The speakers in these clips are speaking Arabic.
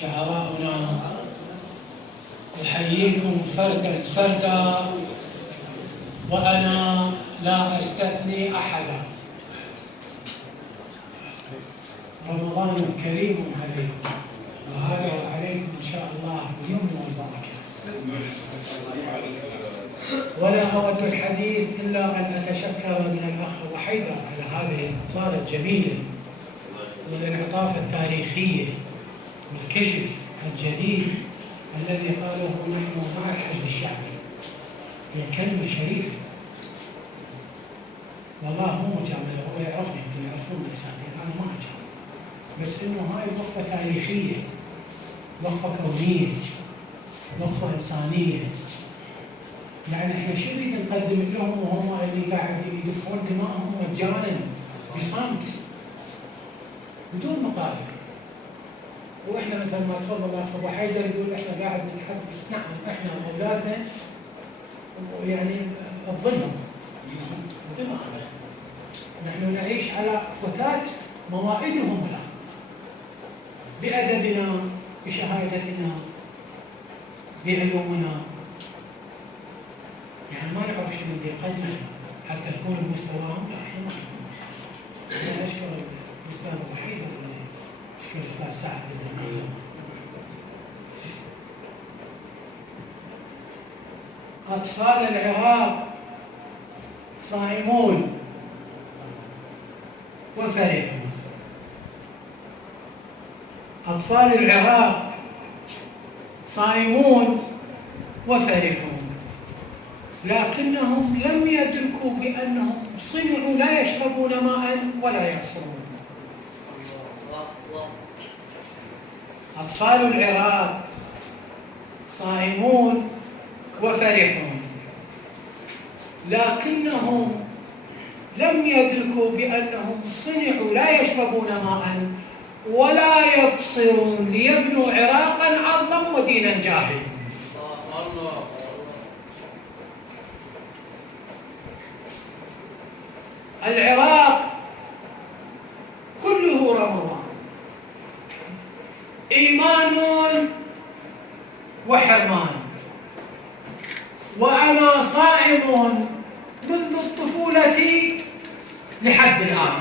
شعراؤنا، أحييكم فردا فردا وأنا لا أستثني أحدا. رمضان كريم عليكم، وهذا عليكم إن شاء الله اليمن والبركة. ولا أود الحديث إلا أن أتشكر من الأخ أبو حيدر على هذه الإطلالة الجميلة والانعطاف التاريخية والكشف الجديد الذي قاله نحن مع الحشد الشعبي. هي كلمة شريفة والله مو مجاملة، هو يعرفني، يمكن يعرفون الأساتذة، أنا ما أجامل، بس إنه هاي وقفة تاريخية، وقفة كونية، وقفة إنسانية. يعني احنا شو نريد نقدم لهم وهم اللي قاعد يدفعون دماءهم مجانا بصمت بدون مقابل؟ واحنا مثل ما تفضل الاخ ابو حيدر يقول احنا قاعد نتحدث، نعم احنا اولادنا يعني الظلم دماءنا، نحن نعيش على فتات موائدهم الان بادبنا، بشهادتنا، بعلومنا. يعني ما نعرف شنو اللي يقدم حتى نكون بمستواهم، لا احنا ما نكون بمستواهم. انا اشكر الاستاذ ابو حيدر، اشكر الاستاذ سعد الدنيا. اطفال العراق صائمون وفرحون. اطفال العراق صائمون وفرحون، لكنهم لم يدركوا بأنهم صنعوا لا يشربون ماء ولا يبصرون. أطفال العراق صائمون وفرحون، لكنهم لم يدركوا بأنهم صنعوا لا يشربون ماء ولا يبصرون ليبنوا عراقا عظما ودينا جاهلا. العراق كله رمضان، إيمان وحرمان، وأنا صائم منذ الطفولة لحد الآن.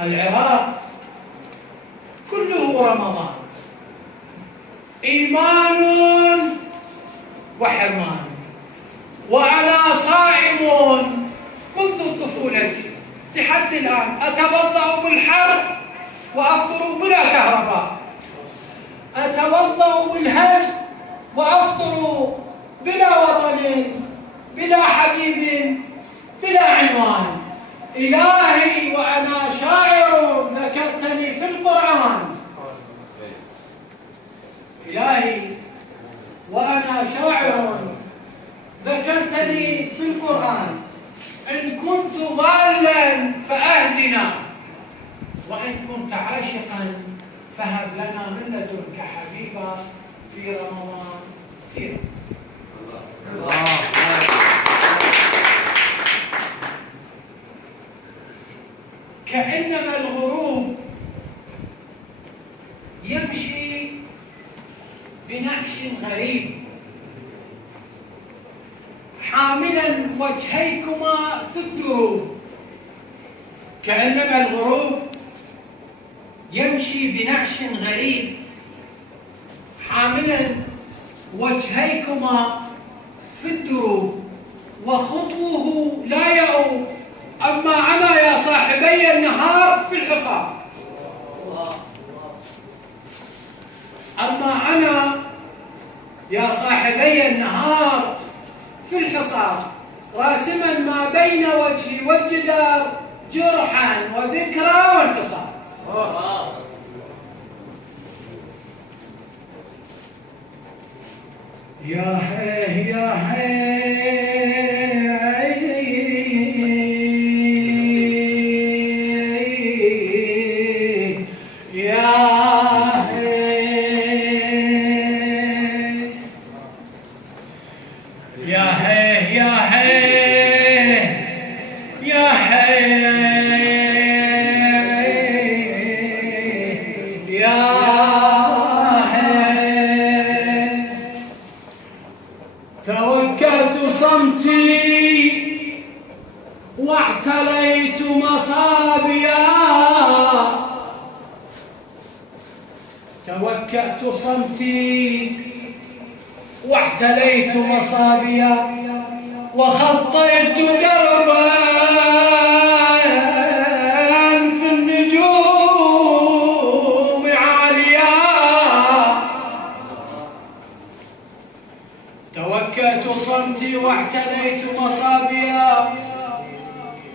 العراق كله رمضان، إيمان وحرمان، وأنا صائم منذ الطفولة لحد الآن. أتوضأ بالحر وأفطر بلا كهرباء، أتوضأ بالهجر وأفطر بلا وطن، بلا حبيب، بلا عنوان. إلهي وأنا شاعر ذكرتني في القرآن، إلهي وأنا شاعر ذكرتني في القرآن. إن كنت ضالا فأهدنا، وإن كنت عاشقا فهب لنا من لدنك حبيبا في رمضان، في رمضان. كأنما الغروب يمشي بنعش غريب حاملا وجهيكما في الدروب. كأنما الغروب يمشي بنعش غريب حاملا وجهيكما في الدروب، وخطوه لا يؤوب. أما أنا يا صاحبي النهار في الحصار، أما أنا يا صاحبي النهار في الحصار، راسما ما بين وجهي والجدار جرحا وذكرى وانتصار. يا حي يا حي توكأت صمتي واحتليت مصابيا وخطيت دربا في النجوم عاليا. توكأت صمتي واحتليت مصابيا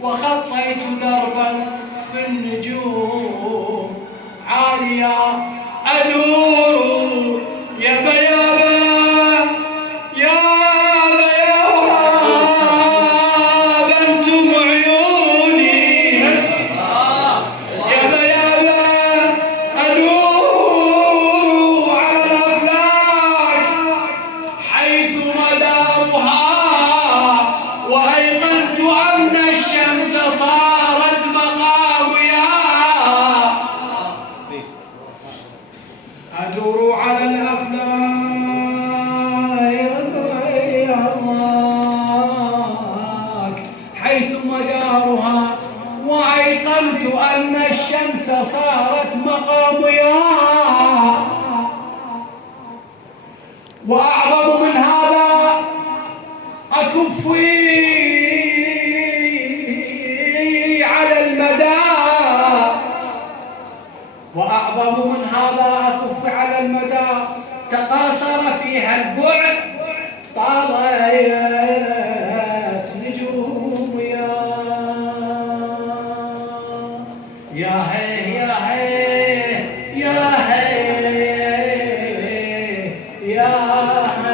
وخطيت دربا في النجوم عاليا. أدور يا بيابا يا بيابا انتم عيوني يا بيابا. أدور على الأفلاك حيث مدارها وأيقنت أن الشمس صارت مقاويا. أدور على الأفلاك حيث مدارها وأيقنت أن الشمس صارت مقاميا. وأعظم من هذا أكفي على المدى. وأعظم من هذا أكف على المدى تقاصر فيها البعد طالت نجوم يا هي يا هي يا هي يا هي.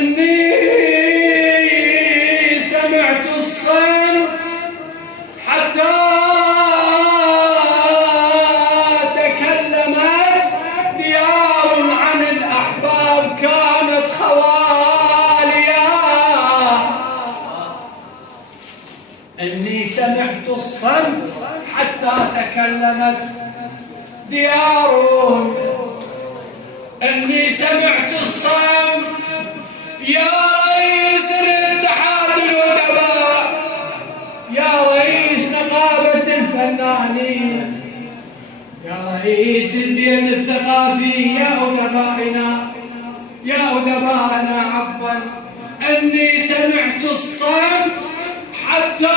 إني سمعت الصمت حتى تكلمت ديار عن الأحباب كانت خواليا. إني سمعت الصمت حتى تكلمت ديار. إني سمعت الصمت يا رئيس الاتحاد الأدباء يا رئيس نقابة الفنانين يا رئيس البيت الثقافي يا أدبائنا عفوا. إني سمعت الصمت حتى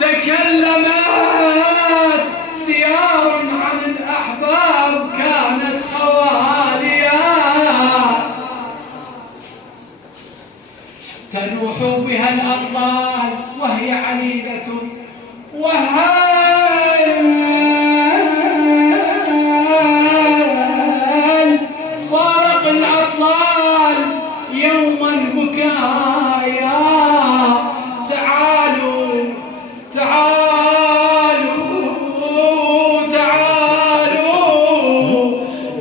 تكلمت ديار عن الأحباب كانت خواليا. تنوح بها الأطلال وهي عنيدة وهل فارق الأطلال يوما بكايا. تعالوا تعالوا تعالوا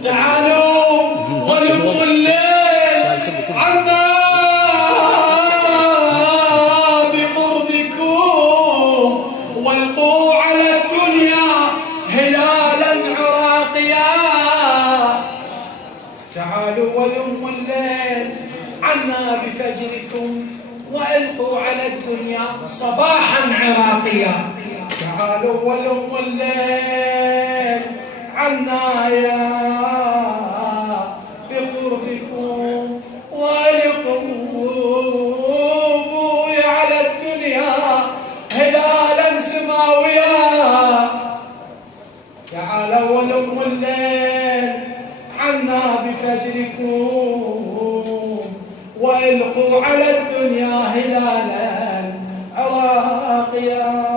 تعالوا ولموا الليل عنا بقربكم والقوا على الدنيا هلالا عراقيا. تعالوا ولموا الليل عنا بفجركم وألقوا على الدنيا صباحا عراقيا. تعالوا ولموا الليل عنا يا بقربكم وألقوا على الدنيا هلالا سماويا. تعالوا ولموا الليل عنا بفجركم وألقوا على الدنيا هلالا عراقيا.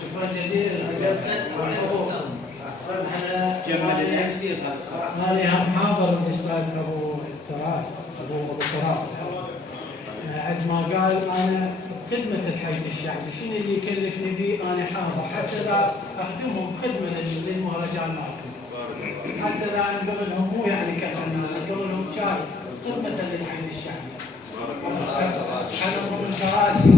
شكرا جزيلا. هذه محاضرة الأستاذ أبو تراث أبو تراث عند ما قال أنا خدمة الحشد الشعبي شنو اللي يكلفني به أنا حاضر حتى لا أخدمهم خدمة للمهرجان معكم حتى لا أنقبلهم مو يعني كفنان أنقبلهم شارك خدمة للحشد الشعبي. أنا من كراسي